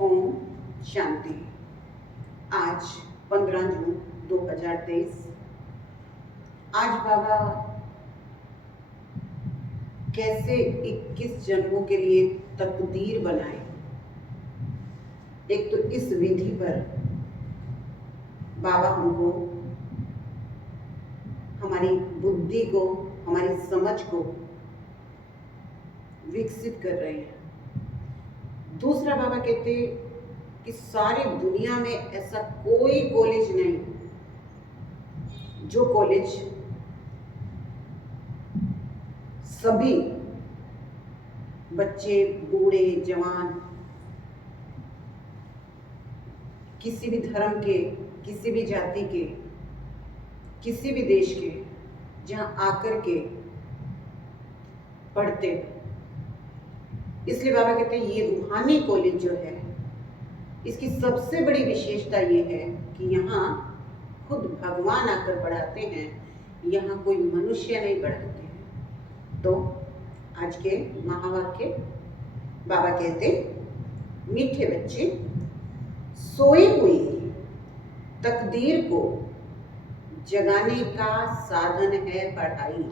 ओम शांति। आज 15 जून 2023। आज बाबा कैसे 21 जन्मों के लिए तकदीर बनाए। एक तो इस विधि पर बाबा हमको हमारी बुद्धि को, हमारी समझ को विकसित कर रहे हैं। दूसरा बाबा कहते कि सारी दुनिया में ऐसा कोई कॉलेज नहीं जो कॉलेज सभी बच्चे, बूढ़े, जवान, किसी भी धर्म के, किसी भी जाति के, किसी भी देश के, जहां आकर के पढ़ते। इसलिए बाबा कहते हैं ये रूहानी कॉलेज जो है, इसकी सबसे बड़ी विशेषता ये है कि यहाँ खुद भगवान आकर पढ़ाते हैं, यहाँ कोई मनुष्य नहीं पढ़ाते हैं। तो आज के महावाक्य बाबा कहते, मीठे बच्चे, सोई हुई तकदीर को जगाने का साधन है पढ़ाई।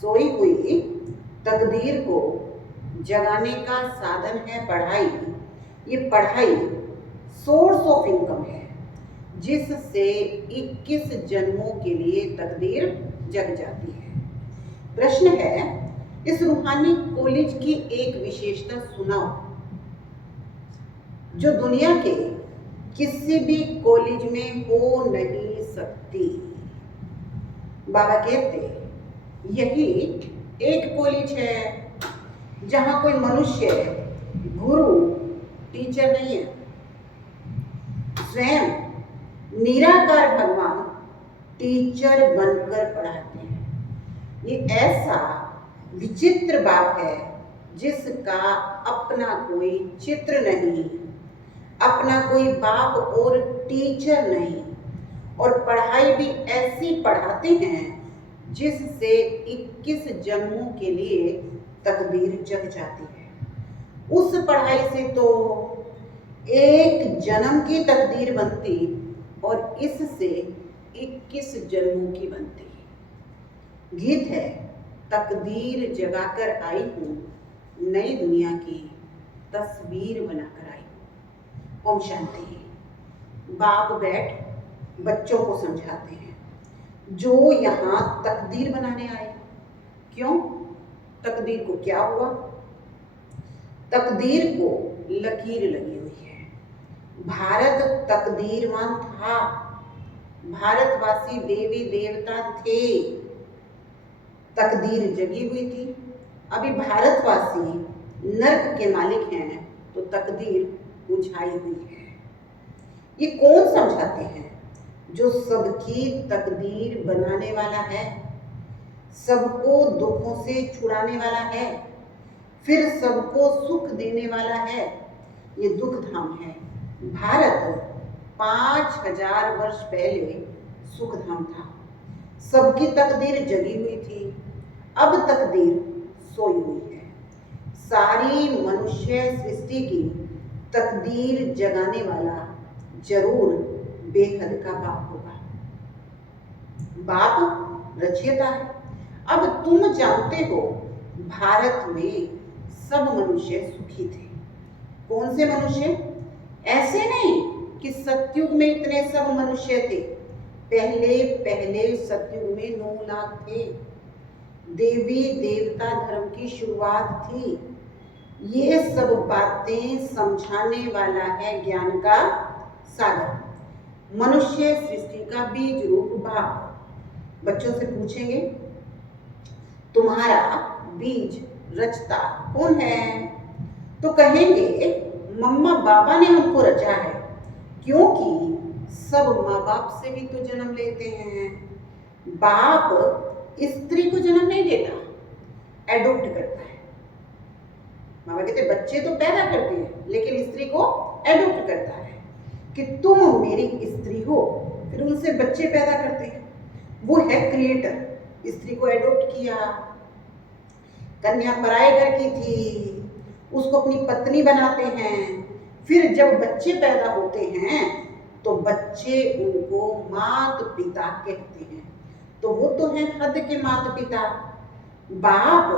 सोई हुई तकदीर को जगाने का साधन है पढ़ाई। ये पढ़ाई सोर्स ऑफ इनकम है जिससे 21 जन्मों के लिए तकदीर जग जाती है। प्रश्न है, इस रूहानी कॉलेज की एक विशेषता सुनाओ जो दुनिया के किसी भी कॉलेज में हो नहीं सकती। बाबा कहते यही एक कॉलेज है जहां कोई मनुष्य, गुरु, टीचर नहीं है। स्वयं निराकार भगवान टीचर बनकर पढ़ाते हैं। ये ऐसा विचित्र बाप है जिसका अपना कोई चित्र नहीं, अपना कोई बाप और टीचर नहीं, और पढ़ाई भी ऐसी पढ़ाते हैं जिससे 21 जन्मों के लिए तकदीर जग जाती है। उस पढ़ाई से तो एक जन्म की तकदीर बनती और इससे 21 जन्मों की बनती। गीत है, तकदीर जगाकर आई हूँ, नई दुनिया की तस्वीर बनाकर आई हूँ। ओम शांति। बाप बैठ बच्चों को समझाते हैं जो यहाँ तकदीर बनाने आए। क्यों? तकदीर को क्या हुआ? तकदीर को लकीर लगी हुई है। भारत तकदीरवान था, भारतवासी देवी देवता थे, तकदीर जगी हुई थी। अभी भारतवासी नर्क के मालिक हैं तो तकदीर बुझाई हुई है। ये कौन समझाते हैं? जो सबकी तकदीर बनाने वाला है, सबको दुखों से छुड़ाने वाला है, फिर सबको सुख देने वाला है। ये दुख धाम है। भारत 5000 वर्ष पहले सुख धाम था। सबकी तकदीर जगी हुई थी, अब तकदीर सोई हुई है। सारी मनुष्य सृष्टि की तकदीर जगाने वाला जरूर बेहद का बाप होगा। बाप रचयिता है। अब तुम जानते हो भारत में सब मनुष्य सुखी थे। कौन से मनुष्य? ऐसे नहीं कि सतयुग में इतने सब मनुष्य थे। पहले सतयुग में 9 लाख थे। देवी देवता धर्म की शुरुआत थी। ये सब बातें समझाने वाला है ज्ञान का सागर, मनुष्य सृष्टि का बीज रूप बाप। बच्चों से पूछेंगे, तुम्हारा बीज रचता कौन है? तो कहेंगे मम्मा बाबा ने हमको रचा है, क्योंकि सब माँ बाप से भी तो जन्म लेते हैं। बाप स्त्री को जन्म नहीं देता, एडॉप्ट करता है। बाबा कहते बच्चे तो पैदा करते हैं लेकिन स्त्री को एडॉप्ट करता है कि तुम मेरी स्त्री हो, फिर उनसे बच्चे पैदा करते हैं। वो है क्रिएटर। स्त्री को एडॉप्ट किया, कन्या पराये घर की थी, उसको अपनी पत्नी बनाते हैं, फिर जब बच्चे पैदा होते हैं तो बच्चे उनको मात पिता कहते हैं। तो वो तो हैं हद के माता पिता। बाप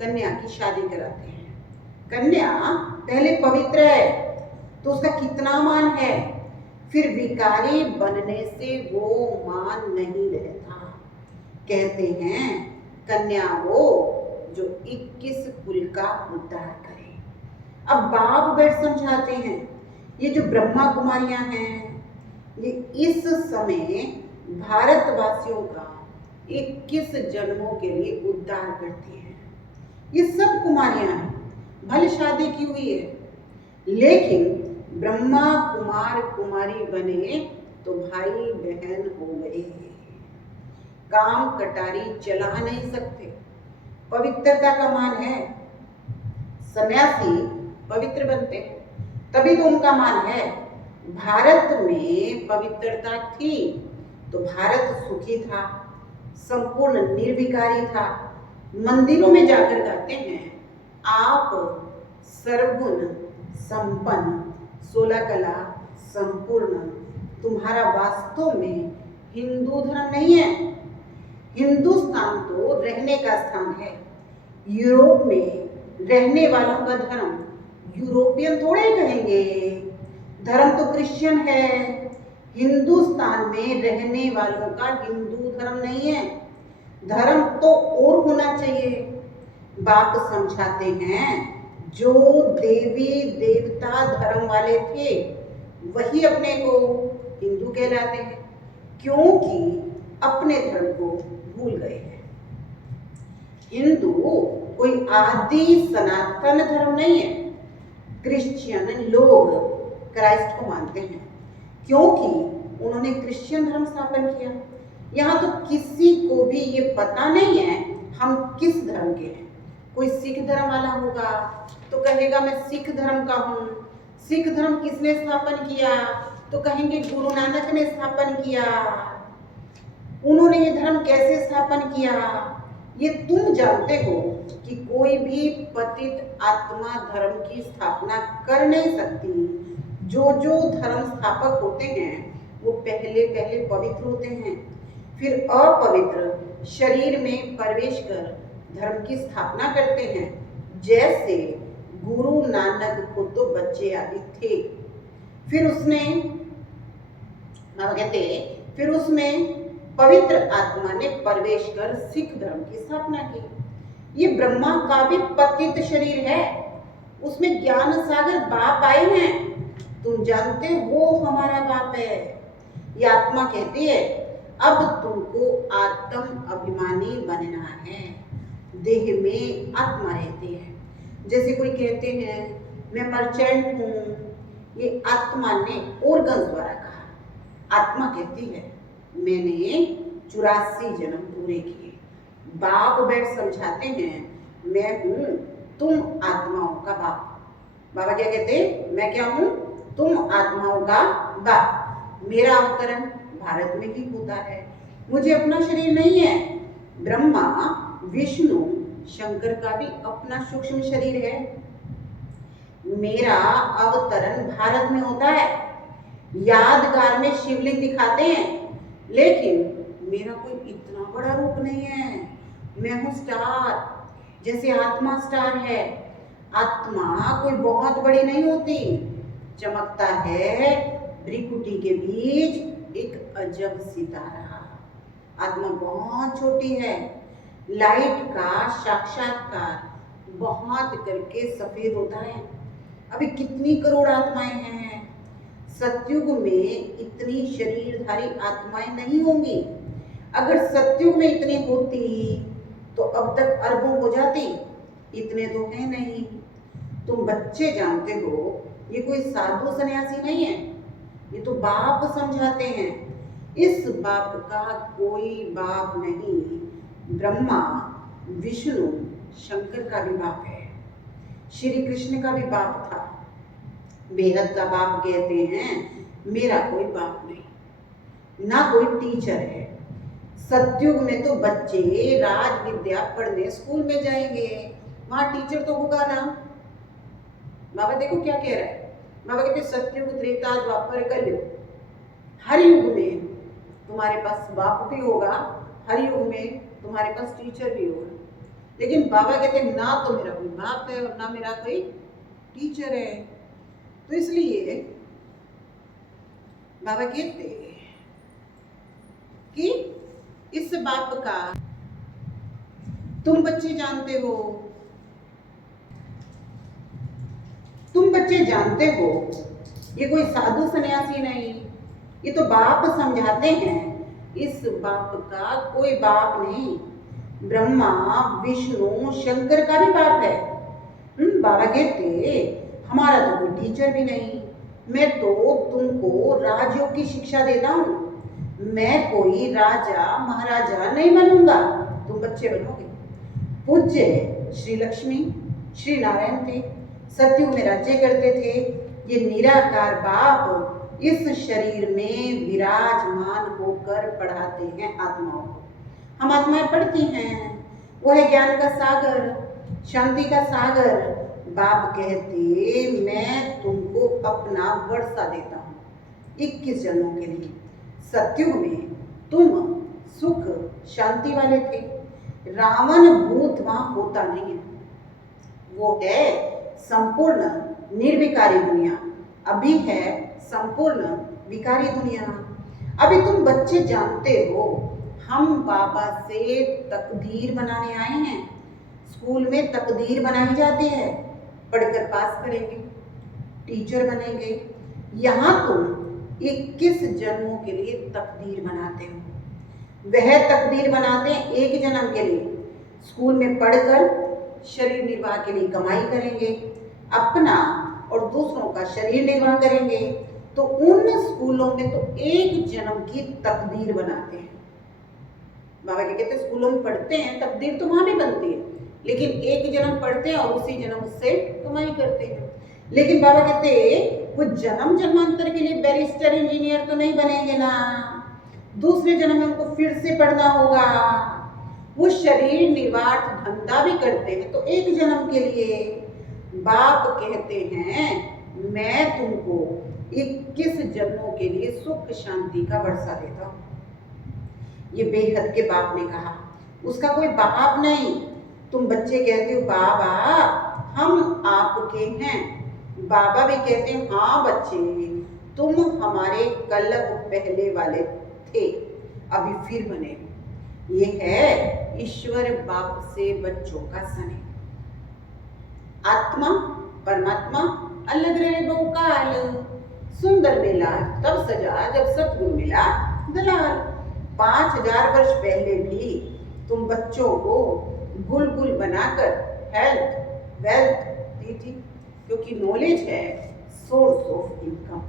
कन्या की शादी कराते हैं। कन्या पहले पवित्र है तो उसका कितना मान है, फिर विकारी बनने से वो मान नहीं रहता। कहते हैं कन्या वो जो 21 कुल का उद्धार करे। अब बाप बैठ समझाते हैं, ये जो ब्रह्मा कुमारियां हैं ये इस समय भारतवासियों का 21 जन्मों के लिए उद्धार करती हैं। ये सब कुमारियां हैं, भले शादी की हुई है, लेकिन ब्रह्मा कुमार कुमारी बने तो भाई बहन हो गए। काम कटारी चला नहीं सकते, पवित्रता का मान है। सन्यासी पवित्र बनते हैं तभी तो उनका मान है। भारत में पवित्रता थी तो भारत सुखी था, संपूर्ण निर्विकारी था। मंदिरों में जाकर गाते हैं, आप सर्वगुण संपन्न 16 कला संपूर्ण। तुम्हारा वास्तव में हिंदू धर्म नहीं है। हिंदुस्तान तो रहने का स्थान है। यूरोप में रहने वालों का धर्म यूरोपियन थोड़े कहेंगे, धर्म तो क्रिश्चियन है। हिंदुस्तान में रहने वालों का हिंदू धर्म नहीं है, धर्म तो और होना चाहिए। बाप समझाते हैं जो देवी देवता धर्म वाले थे वही अपने को हिंदू कहलाते हैं, क्योंकि अपने धर्म को भूल गए हैं। हिंदू कोई आदि सनातन धर्म नहीं है। क्रिश्चियन लोग क्राइस्ट को मानते हैं क्योंकि उन्होंने क्रिश्चियन धर्म स्थापन किया। यहाँ तो किसी को भी ये पता नहीं है हम किस धर्म के हैं। कोई सिख धर्म वाला होगा तो कहेगा मैं सिख धर्म का हूँ। सिख धर्म किसने स्थापन किया तो कहेंगे गुरु नानक ने स्थापन किया। उन्होंने ये धर्म कैसे स्थापन किया ये तुम जानते हो कि कोई भी पतित आत्मा धर्म की स्थापना कर नहीं सकती। जो जो धर्म स्थापक होते हैं वो पहले पहले पवित्र होते हैं, फिर अपवित्र शरीर में प्रवेश कर धर्म की स्थापना करते हैं। जैसे गुरु नानक को तो बच्चे आदि थे, फिर उसमें पवित्र आत्मा ने प्रवेश कर सिख धर्म की स्थापना की। ये ब्रह्मा का भी पतित शरीर है, उसमें ज्ञान सागर बाप आए हैं। तुम जानते वो हमारा बाप है। ये आत्मा कहती है अब तुमको आत्म अभिमानी बनना है। देह में आत्मा रहती है। जैसे कोई कहते हैं मैं मर्चेंट हूँ, ये आत्मा ने ऑर्गन द्वारा कहा। आत्मा कहती है मैंने 84 जन्म पूरे किए। बाप बैठ समझाते हैं मैं हूँ तुम आत्माओं का बाप। बाबा क्या कहते हैं मैं क्या हूँ तुम आत्माओं का बाप। मेरा अवतरण भारत में ही होता है, मुझे अपना शरीर नहीं है। ब्रह्मा विष्णु शंकर का भी अपना सूक्ष्म शरीर है। मेरा अवतरण भारत में होता है। यादगार में शिवलिंग दिखाते हैं, लेकिन मेरा कोई इतना बड़ा रूप नहीं है। मैं हूँ स्टार, जैसे आत्मा स्टार है। आत्मा कोई बहुत बड़ी नहीं होती, चमकता है भ्रिकुटी के बीच एक अजब सितारा। आत्मा बहुत छोटी है। लाइट का साक्षात्कार बहुत करके सफेद होता है। अभी कितनी करोड़ आत्माएं हैं। सतयुग में इतनी शरीरधारी आत्माएं नहीं होंगी। अगर सतयुग में इतनी होती तो अब तक अरबों हो जाती। इतने तो है नहीं। तुम बच्चे जानते हो ये कोई साधु सन्यासी नहीं है, ये तो बाप समझाते हैं। इस बाप का कोई बाप नहीं। ब्रह्मा विष्णु शंकर का भी बाप है, श्री कृष्ण का भी बाप था। बेहद का बाप कहते हैं मेरा कोई बाप नहीं, ना कोई टीचर है। सतयुग में तो बच्चे राज विद्या पढ़ने स्कूल में जाएंगे, वहां टीचर तो होगा ना। बाबा देखो क्या कह रहा है, बाबा कहते सतयुग, त्रेता, द्वापर, कलयुग, हर युग में तुम्हारे पास बाप भी होगा, हर युग में तुम्हारे पास टीचर भी होगा। लेकिन बाबा कहते ना तो मेरा कोई बाप है और ना मेरा कोई टीचर है। तो इसलिए बाबा कहते कि इस बाप का तुम बच्चे जानते हो, तुम बच्चे जानते हो, ये कोई साधु सन्यासी नहीं, ये तो बाप समझाते हैं। इस बाप का कोई बाप नहीं, ब्रह्मा, विष्णु, शंकर का भी बाप है। बाबा कहते हमारा तो कोई टीचर भी नहीं, मैं तो तुमको राजयोग की शिक्षा देता हूँ, मैं कोई राजा महाराजा नहीं बनूंगा, तुम बच्चे बनोगे। पूज्य श्री लक्ष्मी श्री नारायण थे, सतयुग में राज्य करते थे। ये निराकार बाप इस शरीर में विराजमान होकर पढ़ाते हैं आत्माओं को। हम आत्माएं पढ़ती हैं, वो है ज्ञान का सागर, शांति का सागर। बाप कहते मैं तुमको अपना वर्षा देता हूँ 21 जन्मों के लिए। सतयुग में तुम सुख शांति वाले थे, रावण भूत वहां होता नहीं है, वो है संपूर्ण निर्विकारी दुनिया। अभी है संपूर्ण विकारी दुनिया। अभी तुम बच्चे जानते हो, हम बाबा से तकदीर बनाने आए हैं। स्कूल में तकदीर बनाई जाती है, पढ़कर पास करेंगे, टीचर बनेंगे। यहाँ तुम 21 जन्मों के लिए तकदीर बनाते हो। वह तकदीर बनाते हैं एक जन्म के लिए, स्कूल में पढ़कर शरीर निर्वाह के लिए कमाई करेंगे, अपना और दूसरों का शरीर निर्वाह करेंगे। तो उन स्कूलों में तो एक जन्म की तकदीर बनाते हैं। बाबा क्या कहते हैं, स्कूलों में पढ़ते हैं, तकदीर तो वहां भी बनती है, लेकिन एक जन्म पढ़ते हैं और उसी जन्म से कमाई करते हैं। लेकिन बाबा कहते हैं वो जन्म जन्मांतर के लिए बैरिस्टर इंजीनियर तो नहीं बनेंगे ना, दूसरे जन्म में उनको फिर से पढ़ना होगा। वो शरीर निर्वाह धंधा भी करते हैं तो एक जन्म के लिए। बाप कहते हैं मैं तुमको 21 जन्मों के लिए सुख शांति का वर्षा देता हूँ। ये बेहद के बाप ने कहा, उसका कोई बाप नहीं। तुम बच्चे कहते हो बाबा हम आपके हैं, बाबा भी कहते हैं हाँ बच्चे तुम हमारे कलप पहले वाले थे, अभी फिर बने। ये है ईश्वर बाप से बच्चों का स्नेह। आत्मा परमात्मा अलग रहे बहुकाल, सुंदर मेला तब सजा जब सतगुरु मिला दलाल। 5000 वर्ष पहले भी तुम बच्चों को गुलगुल बनाकर हेल्थ वेल्थ दी थी, क्योंकि नॉलेज है सोर्स ऑफ इनकम।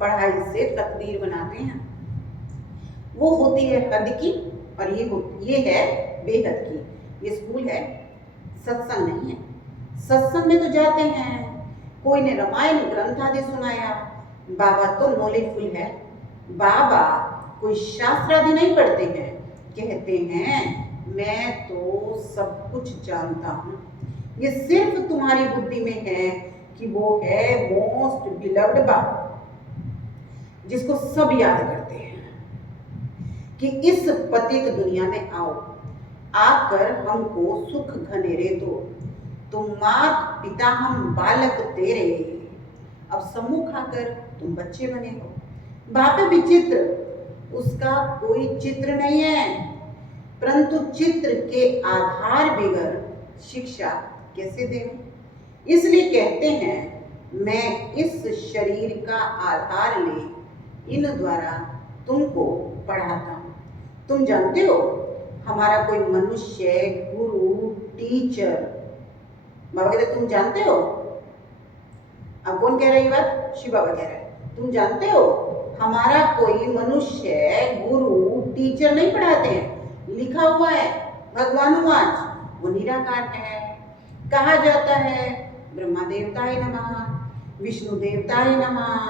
पढ़ाई से तकदीर बनाते हैं, वो होती है हद की और ये है बेहद की। ये स्कूल है, सत्संग नहीं है। सत्संग में तो जाते हैं, कोई ने रामायण ग्रंथ आदि सुनाया, बाबा तो नॉलेजफुल है। बाबा कोई शास्त्र आदि नहीं पढ़ते हैं, कहते हैं मैं तो सब कुछ जानता हूँ। ये सिर्फ तुम्हारी बुद्धि में है कि वो है मोस्ट बिलव्ड बाबा, जिसको सब याद करते हैं कि इस पतित दुनिया में आओ, आकर हमको सुख घनेरे दो। तुम मात पिता हम बालक तेरे, अब सम्मुख आकर तुम बच्चे बने हो। बाप विचित्र, उसका कोई चित्र नहीं है, परंतु चित्र के आधार बगैर शिक्षा कैसे दें। इसलिए कहते हैं मैं इस शरीर का आधार ले इन द्वारा तुमको पढ़ाता हूँ। तुम जानते हो हमारा कोई मनुष्य गुरु टीचर, बाबा कहते तुम जानते हो। अब कौन कह रहा है ये बात? शिव बाबा कह रहा है। तुम जानते हो हमारा कोई मनुष्य गुरु टीचर नहीं पढ़ाते हैं, लिखा हुआ है भगवानुवाच, वो निराकार है। कहा जाता है ब्रह्मा देवताय नमः, विष्णु देवताय नमः।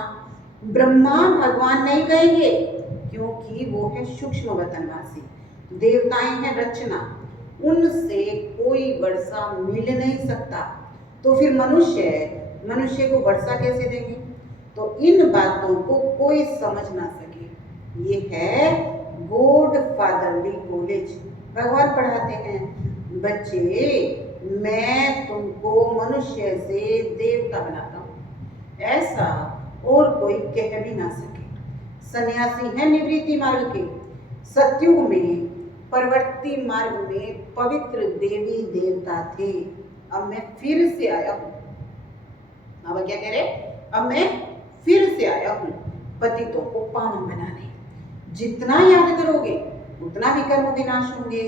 ब्रह्मा भगवान नहीं कहेंगे क्योंकि वो है सूक्ष्म वतनवासी, देवताएं हैं रचना, उनसे कोई वर्षा मिल नहीं सकता। तो फिर मनुष्य को वर्षा कैसे देंगे? तो इन बातों को कोई समझ ना सके। ये है गॉड फादरली कॉलेज। भगवान पढ़ाते हैं, बच्चे मैं तुमको मनुष्य से देवता बनाता हूँ, ऐसा और कोई कह भी ना सके। सन्यासी है निवृत्ति मार्ग के, सतयुग में प्रवृत्ति मार्ग में पवित्र देवी देवता थे। अब मैं फिर से आया हूँ। अब क्या कह रहे? अब मैं फिर से आया हूँ पतितों को पावन बनाने। जितना याद करोगे उतना भी कर्म विनाश होंगे।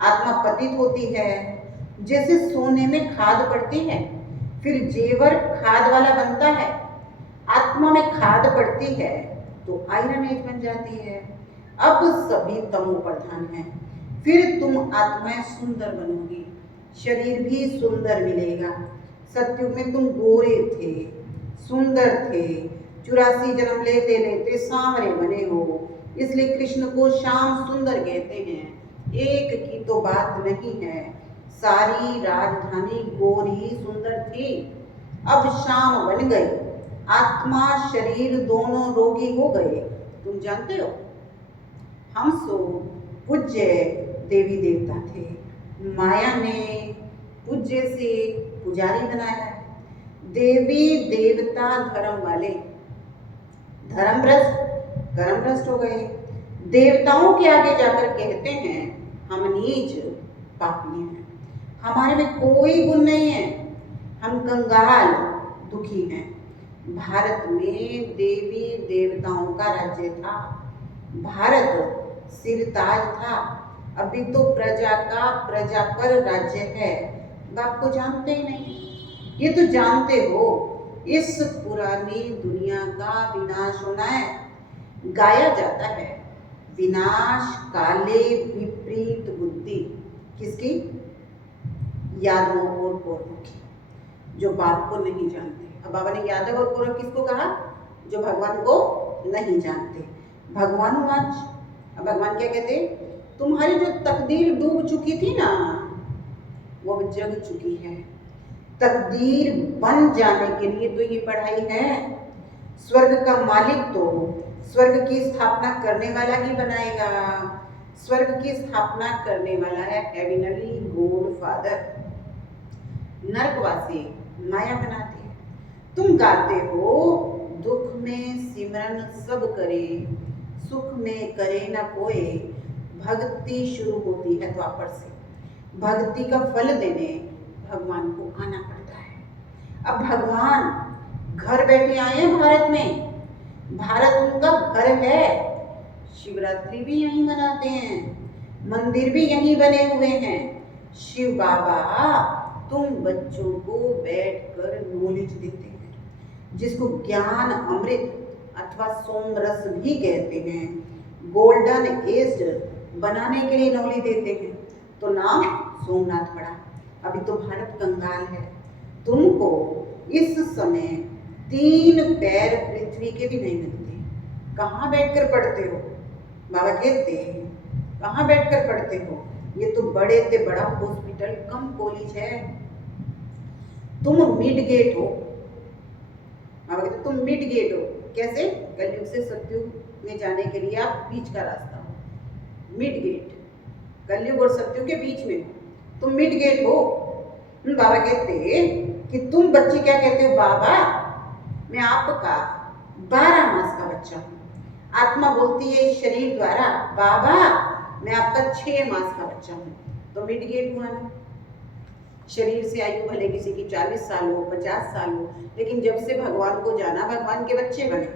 आत्मा पतित होती है, जैसे सोने में खाद पड़ती है, फिर जेवर खाद वाला बनता है। आत्मा में खाद पड़ती है तो आयरन एज बन जाती है। अब सभी तमो प्रधान है, फिर तुम आत्माएं सुंदर बनोगी, शरीर भी सुंदर मिलेगा। सतयुग में तुम गोरे थे, सुंदर थे, 84 जन्म लेते लेते सांवरे बने हो, इसलिए कृष्ण को श्याम सुंदर कहते हैं। एक की तो बात नहीं है, सारी राजधानी गोरी सुंदर थी, अब श्याम बन गई। आत्मा शरीर दोनों रोगी हो गए। तुम जानते हो हम सो पूज्य देवी देवता थे, माया ने पूज्य से पुजारी बनाया। देवी देवता धर्म वाले धर्मभ्रष्ट कर्मभ्रष्ट हो गए। देवताओं के आगे जाकर कहते हैं हम नीच पापी हैं, हमारे में कोई गुण नहीं है, हम कंगाल दुखी हैं। भारत में देवी देवताओं का राज्य था, भारत सिरताज था। अभी तो प्रजा का प्रजा पर राज्य है। बाप को जानते ही नहीं, ये तो जानते हो इस पुरानी दुनिया का विनाश होना है। गाया जाता है विनाश काले विपरीत बुद्धि, किसकी? यादवों और कौरवों की, जो बाप को नहीं जानते। अब बाबा ने यादव और कौरव किसको कहा? जो भगवान को नहीं जानते। भगवानुवाच। अब भगवान क्या कहते? तुम्हारी जो तकदीर डूब चुकी थी ना, वो अब जग चुकी है। तकदीर बन जाने के लिए तो ये पढ़ाई है। स्वर्ग का मालिक तो स्वर्ग की स्थापना करने वाला ही बनाएगा। स्वर्ग की स्थापना करने वाला है हेविनली गॉड फादर। नरकवासी माया बनाती है। तुम गाते हो दुख में सिमरन सब करे, सुख में करे न कोई। भक्ति शुरू होती है द्वापर से, भक्ति का फल देने भगवान को आना पड़ता है। अब भगवान घर बैठे आए हैं भारत में, भारत उनका घर है। शिवरात्रि भी यहीं मनाते हैं, मंदिर भी यहीं बने हुए हैं। शिव बाबा तुम बच्चों को बैठकर नॉलेज देते हैं, जिसको ज्ञान अमृत अथवा सोमरस भी कहते हैं। गोल्डन एज बनाने के लिए नॉलेज देते हैं, तो नाम सोमनाथ पड़ा। अभी तो भारत कंगाल है। तुमको इस समय 3 पैर पृथ्वी के भी नहीं मिलते। कहाँ बैठकर पढ़ते हो? बाबा कहते हैं कहाँ बैठकर पढ़ते हो? ये तो बड़े से बड़ा हॉस्पिटल कम कॉलेज है। तुम मिड गेट हो। बाबा कहते तुम मिड गेट हो। कैसे? कलयुग से सतयुग में जाने के लिए आप बीच का रास्ता हो, मिड गेट। कलयुग और सतयुग के बीच में तुम मिड गेट हो। बाबा कहते कि तुम बच्चे क्या कहते हो? बाबा मैं आपका 12 मास का बच्चा हूँ। आत्मा बोलती है शरीर द्वारा, बाबा मैं आपका 6 मास का बच्चा हूँ। तो मिड गेट हुआ ना। शरीर से आयु भले किसी की 40 साल हो, 50 साल हो, लेकिन जब से भगवान को जाना, भगवान के बच्चे बने।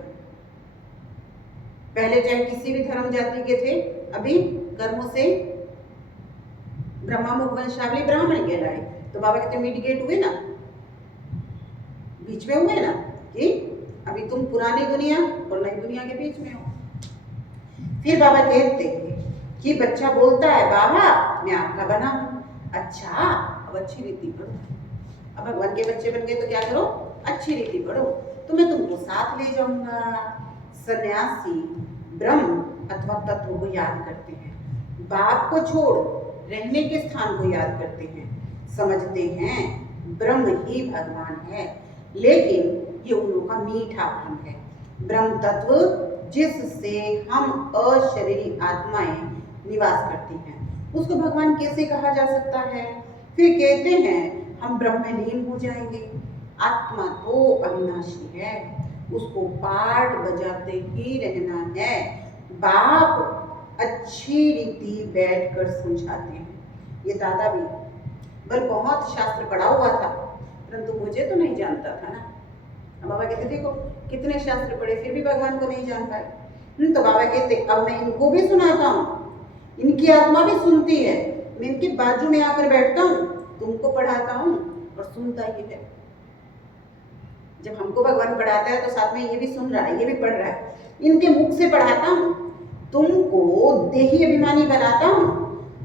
पहले चाहे किसी भी धर्म जाति के थे, अभी कर्मों से ब्रह्मा मुख वंशावली ब्राह्मण कहलाए। तो बाबा कहते मिड गेट हुए ना, बीच में हुए ना, कि अभी तुम पुरानी दुनिया और नई दुनिया के बीच में हो। फिर बाबा कहते हैं कि बच्चा बोलता है बाबा मैं आपका बना हूं। अच्छा अब अच्छी रीति पढ़ो। अब भगवान के बच्चे बन गए तो क्या करो? अच्छी रीति पढ़ो, तो मैं तुमको साथ ले जाऊंगा। सन्यासी ब्रह्म अथवा तत्व को याद करते हैं, बाप को छोड़ रहने के स्थान को याद करते हैं, समझते हैं ब्रह्म ही भगवान है। लेकिन ये उन लोगों का मीठा भ्रम है। ब्रह्म तत्व जिससे हम अशरीरी आत्माएं निवास करती हैं, उसको भगवान कैसे कहा जा सकता है? फिर कहते हैं हम ब्रह्म में लीन हो जाएंगे। आत्मा तो अविनाशी है, उसको पाठ बजाते ही रहना है। बाप अच्छी रीति बैठकर समझाते हैं। ये दादा भी बल बहुत शास्त्र पढ़ा हुआ था, परंतु मुझे तो नहीं जानता था ना। बाबा कहते देखो कितने शास्त्र पढ़े फिर भी भगवान को नहीं जान पाए। तो बाबा कहते अब मैं इनको भी सुनाता हूँ, इनकी आत्मा भी सुनती है, मैं इनके बाजू में आकर बैठता हूँ, तुमको पढ़ाता हूँ और सुनता ही है। जब हमको भगवान पढ़ाता है तो साथ में ये भी सुन रहा है, ये भी पढ़ रहा है। इनके मुख से पढ़ाता हूँ, तुमको देही अभिमानी बनाता हूँ।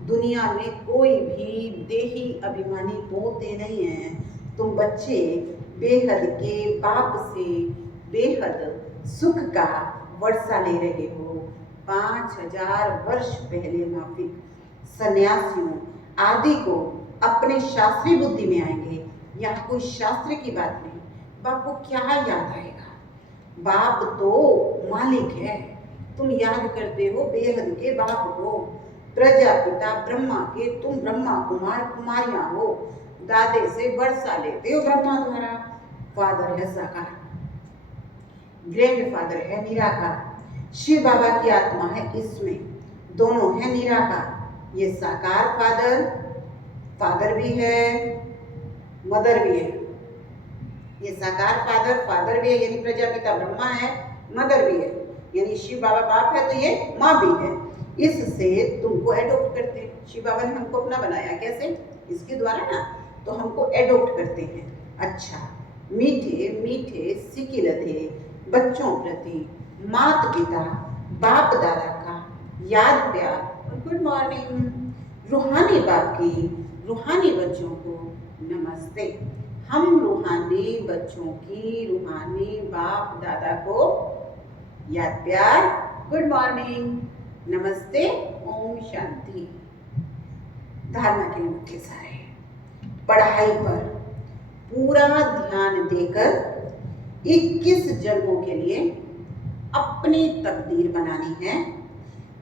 दुनिया में कोई भी देही अभिमानी होते नहीं है। तुम बच्चे बेहद के बाप से बेहद सुख का वर्षा ले रहे हो। 5000 वर्ष पहले नाफिक सन्यासियों आदि को अपने शास्त्रीय बुद्धि में आएंगे। यहाँ कोई शास्त्र की बात नहीं। बाप को क्या याद आएगा? बाप तो मालिक है। तुम याद करते हो बेहद के बाप को, प्रजापिता ब्रह्मा के तुम ब्रह्मा कुमार कुमारियां हो। दादे से वर्षा लेते हो ब्रह्मा द्वारा। फादर है साकार, ग्रैंड फादर है निराकार। शिव बाबा की आत्मा है इसमें, दोनों है निराकार। ये साकार फादर भी है, मदर भी है। ये साकार फादर भी है, यानी प्रजापिता ब्रह्मा है, मदर भी है, यानी शिव बाबा बाप है तो ये माँ भी है। इससे तुमको एडॉप्ट करते हैं। शिव बाबा ने हमको अपना बनाया, कैसे? इसके द्वारा ना, तो हमको एडॉप्ट करते हैं। अच्छा, मीठे मीठे सिक्के लधे बच्चों प्रति माता पिता बाप दादा का याद प्यार और गुड मॉर्निंग। रूहानी बाप की रूहानी बच्चों को नमस्ते। हम रूहानी बच्चों की रूहानी बाप दादा को याद प्यार, गुड मॉर्निंग, नमस्ते, ओम शांति। धारणा के लिए मुख्य सारे पढ़ाई पर पूरा ध्यान देकर 21 जन्मों के लिए अपनी तकदीर बनानी है।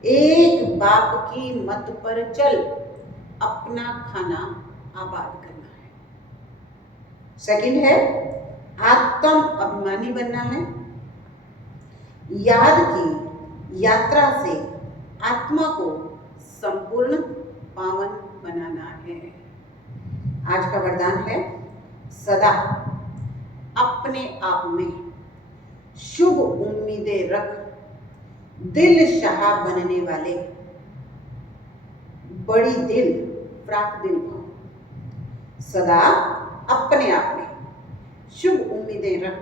एक बाप की मत पर चल अपना खाना आबाद करना है। सेकंड है आत्म अभिमानी बनना है। याद की यात्रा से आत्मा को संपूर्ण पावन बनाना है। आज का वरदान है सदा अपने आप में शुभ उम्मीदें रख, दिल शाह बनने वाले बड़ी दिल फ्राक दिल भाव। सदा अपने आप में शुभ उम्मीदें रख,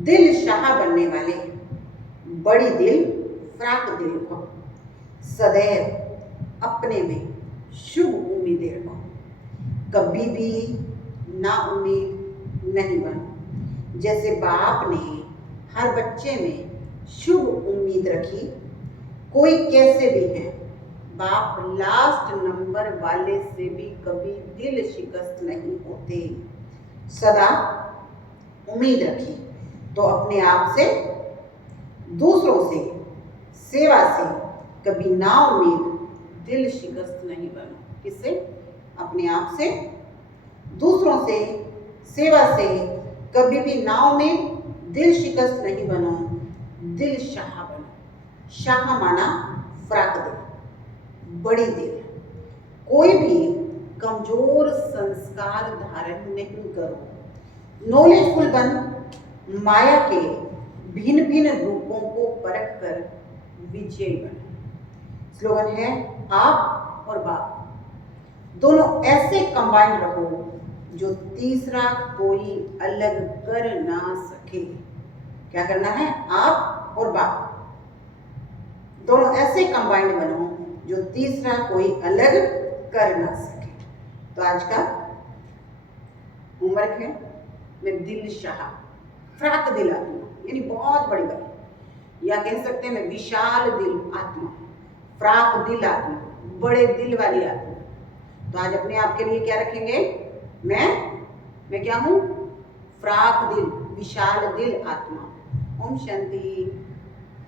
दिल शाह बनने वाले बड़ी दिल फ्राक दिल भाव। सदैव अपने में शुभ उम्मीदें रखो, कभी भी ना उम्मीद नहीं बनो। जैसे बाप ने हर बच्चे में शुभ उम्मीद रखी, कोई कैसे भी है, बाप लास्ट नंबर वाले से भी कभी दिल शिकस्त नहीं होते। सदा उम्मीद रखी तो अपने आप से, दूसरों से, सेवा से कभी ना उम्मीद दिल शिकस्त नहीं बनो। किससे? अपने आप से, दूसरों से, सेवा से कभी भी ना उम्मीद दिल शिकस्त नहीं बनो, दिल शाह बनो। शाह माना फ्राक दिल, बड़ी दिल। कोई भी कमजोर संस्कार धारण नहीं करो। नॉलेजफुल बन, माया के भिन्न भिन्न रूपों को परख कर विजयी बनो। स्लोगन है आप और बाप दोनों ऐसे कंबाइंड रहो जो तीसरा कोई अलग कर ना सके। क्या करना है? आप और बाप दोनों ऐसे कंबाइंड बनो जो तीसरा कोई अलग कर ना सके। तो आज का होमवर्क है, मैं दिल शाह फ्राक दिल आत्मा, यानी बहुत बड़ी बड़ी, या कह सकते हैं मैं विशाल दिल आत्मा, फ्राक दिल आत्मा, बड़े दिल वाली आत्मा। तो आज अपने आप के लिए क्या रखेंगे? मैं क्या हूं? फ्राक दिल, विशाल दिल आत्मा। ओम शांति।